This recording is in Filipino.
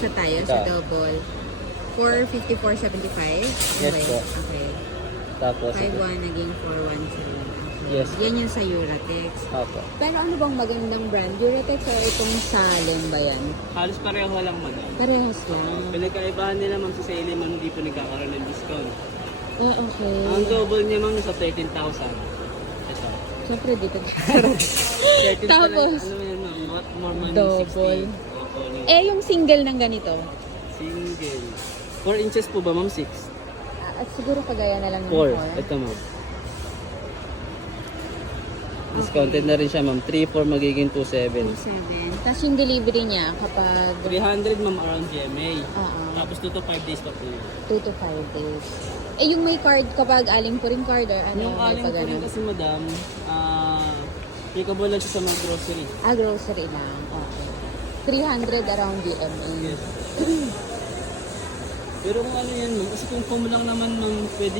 Alsa tayo sa Ika. double. 454.75. Yes po. Okay. Tapos, 5-1 naging 413. Okay. Yes. Yan yung sa Uratex. Opo. Pero ano bang magandang brand? Uratex o itong Salem ba yan? Halos pareho lang madam. Parehas lang. Pinagkaibahan nila ma'am sa Salem, ma'am, hindi po nagkakaroon ng discount. Ah, okay. Ang double niya ma'am sa 13,000. Ito. Siyempre dito. 13 Tapos, pa lang, ano yan ma'am, what more money, double. 60. Opo, yung Eh, yung single ng ganito? single. 4 inches po ba ma'am? 6? At siguro kagaya na lang ng 4. 4. Ito ma'am. Discounted na rin siya ma'am. 3-4 magiging 2.7. 2.7. Tapos yung delivery niya kapag 300 ma'am around GMA. Oo. Tapos 2 to 5 days pa po yun. 2 to 5 days. Eh, yung may card kapag aling po rin card or ano? Yung may aling po rin pagano? kasi madam, applicable lang siya sa mga grocery. Ah, grocery lang. Okay. 300 around DMA. Yes. Pero kung ano yan ma'am, kasi kung foam lang naman ma'am, pwede